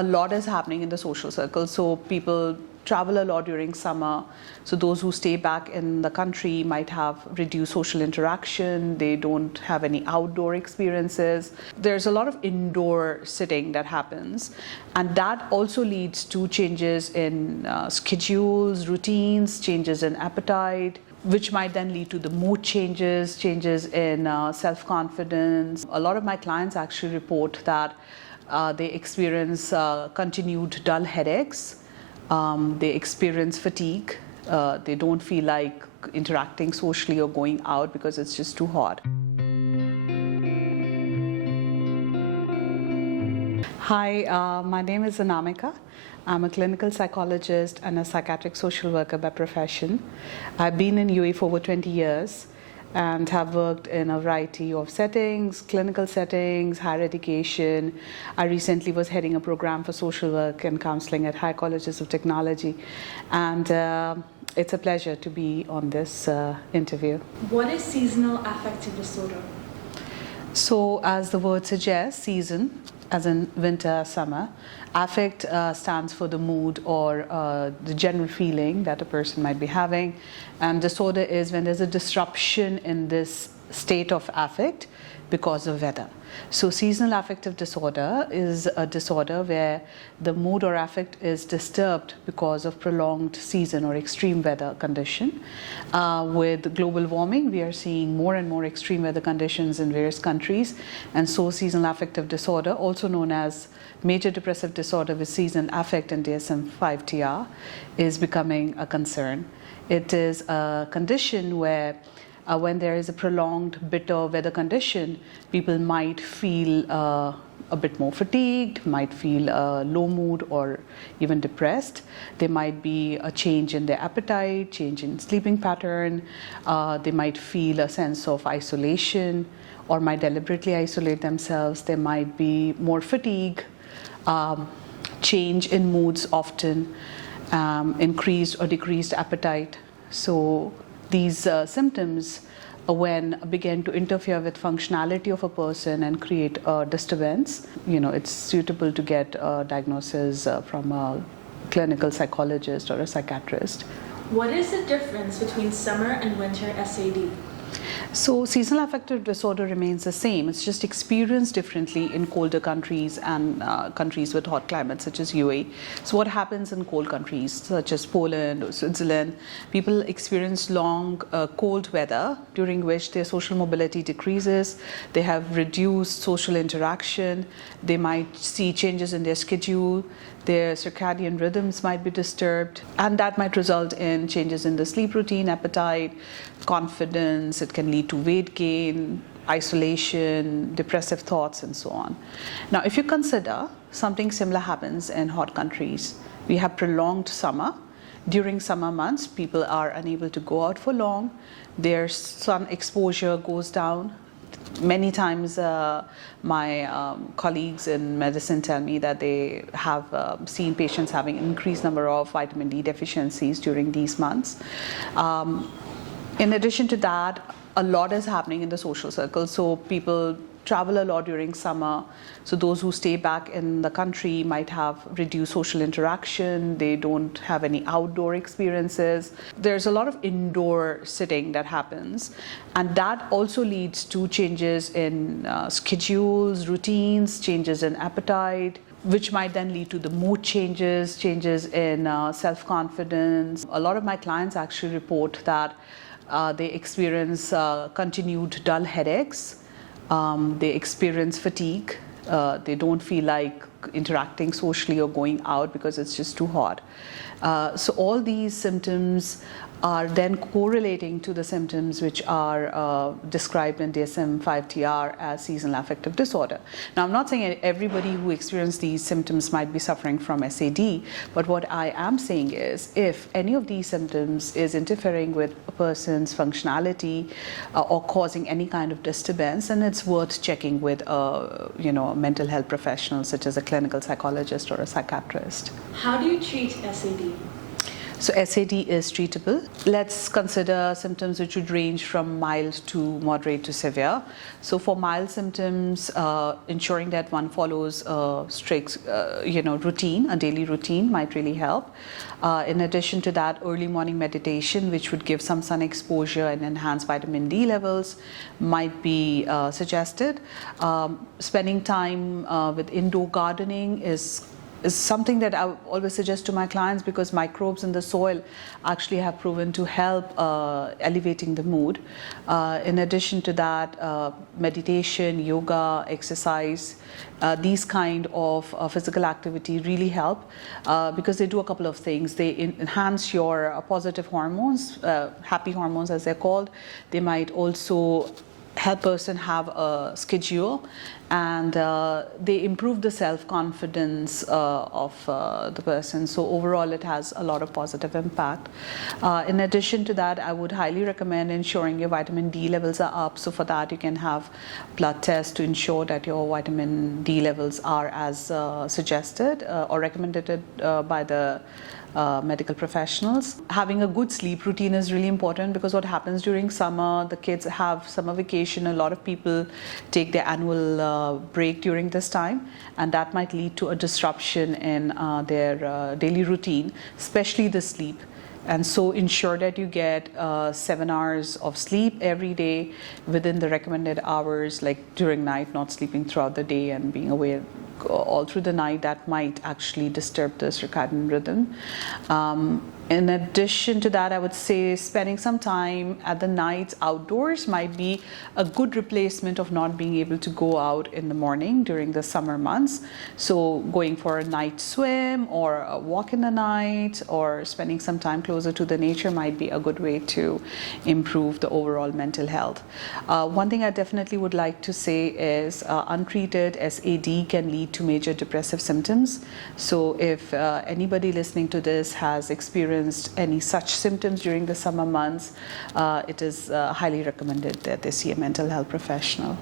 a lot is happening in the social circle. So people travel a lot during summer. So those who stay back in the country might have reduced social interaction. They don't have any outdoor experiences. There's a lot of indoor sitting that happens. And that also leads to changes in schedules, routines, changes in appetite, which might then lead to the mood changes, changes in self-confidence. A lot of my clients actually report that they experience continued dull headaches. They experience fatigue. They don't feel like interacting socially or going out because it's just too hot. Hi, my name is Anamika. I'm a clinical psychologist and a psychiatric social worker by profession. I've been in UAE for over 20 years and have worked in a variety of settings, clinical settings, higher education. I recently was heading a program for social work and counseling at High Colleges of Technology. And it's a pleasure to be on this interview. What is seasonal affective disorder? So, as the word suggests, season, as in winter, summer. Affect stands for the mood or the general feeling that a person might be having. And disorder is when there's a disruption in this state of affect because of weather. So seasonal affective disorder is a disorder where the mood or affect is disturbed because of prolonged season or extreme weather condition. With global warming, we are seeing more and more extreme weather conditions in various countries, and so seasonal affective disorder, also known as major depressive disorder with seasonal affect and DSM-5-TR, is becoming a concern. It is a condition where when there is a prolonged bitter weather condition, people might feel a bit more fatigued, might feel low mood or even depressed. There might be a change in their appetite, change in sleeping pattern. They might feel a sense of isolation or might deliberately isolate themselves. There might be more fatigue, change in moods often, increased or decreased appetite. So these symptoms, when begin to interfere with functionality of a person and create a disturbance, it's suitable to get a diagnosis from a clinical psychologist or a psychiatrist. What is the difference between summer and winter SAD? So seasonal affective disorder remains the same. It's just experienced differently in colder countries and countries with hot climates such as UAE. So what happens in cold countries such as Poland or Switzerland, people experience long cold weather during which their social mobility decreases. They have reduced social interaction. They might see changes in their schedule. Their circadian rhythms might be disturbed, and that might result in changes in the sleep routine, appetite, confidence. It can lead to weight gain, isolation, depressive thoughts, and so on. Now, if you consider something similar happens in hot countries, we have prolonged summer. During summer months, people are unable to go out for long. Their sun exposure goes down. Many times my colleagues in medicine tell me that they have seen patients having an increased number of vitamin D deficiencies during these months. In addition to that, a lot is happening in the social circle. So people travel a lot during summer. So those who stay back in the country might have reduced social interaction. They don't have any outdoor experiences. There's a lot of indoor sitting that happens. And that also leads to changes in schedules, routines, changes in appetite, which might then lead to the mood changes, changes in self-confidence. A lot of my clients actually report that they experience continued dull headaches. They experience fatigue. They don't feel like interacting socially or going out because it's just too hot. So all these symptoms are then correlating to the symptoms which are described in DSM-5-TR as seasonal affective disorder. Now, I'm not saying everybody who experiences these symptoms might be suffering from SAD, but what I am saying is if any of these symptoms is interfering with a person's functionality or causing any kind of disturbance, then it's worth checking with a mental health professional such as a clinical psychologist or a psychiatrist. How do you treat SAD? So SAD is treatable. Let's consider symptoms which would range from mild to moderate to severe. So for mild symptoms, ensuring that one follows a strict, routine, a daily routine might really help. In addition to that, early morning meditation, which would give some sun exposure and enhance vitamin D levels, might be suggested. Spending time with indoor gardening is something that I always suggest to my clients, because microbes in the soil actually have proven to help elevating the mood. In addition to that, meditation, yoga, exercise, these kind of physical activity really help because they do a couple of things. They enhance your positive hormones, happy hormones as they're called. They might also help person have a schedule, and they improve the self-confidence of the person. So overall it has a lot of positive impact. In addition to that, I would highly recommend ensuring your vitamin D levels are up. So for that you can have blood tests to ensure that your vitamin D levels are as suggested or recommended by the medical professionals. Having a good sleep routine is really important, because what happens during summer, the kids have summer vacation, a lot of people take their annual break during this time, and that might lead to a disruption in their daily routine, especially the sleep. And so ensure that you get 7 hours of sleep every day within the recommended hours, like during night, not sleeping throughout the day and being awake all through the night. That might actually disturb the circadian rhythm. In addition to that, I would say spending some time at the night outdoors might be a good replacement of not being able to go out in the morning during the summer months. So going for a night swim or a walk in the night, or spending some time closer to the nature might be a good way to improve the overall mental health. One thing I definitely would like to say is untreated SAD can lead to major depressive symptoms. So if anybody listening to this has experienced any such symptoms during the summer months, it is highly recommended that they see a mental health professional.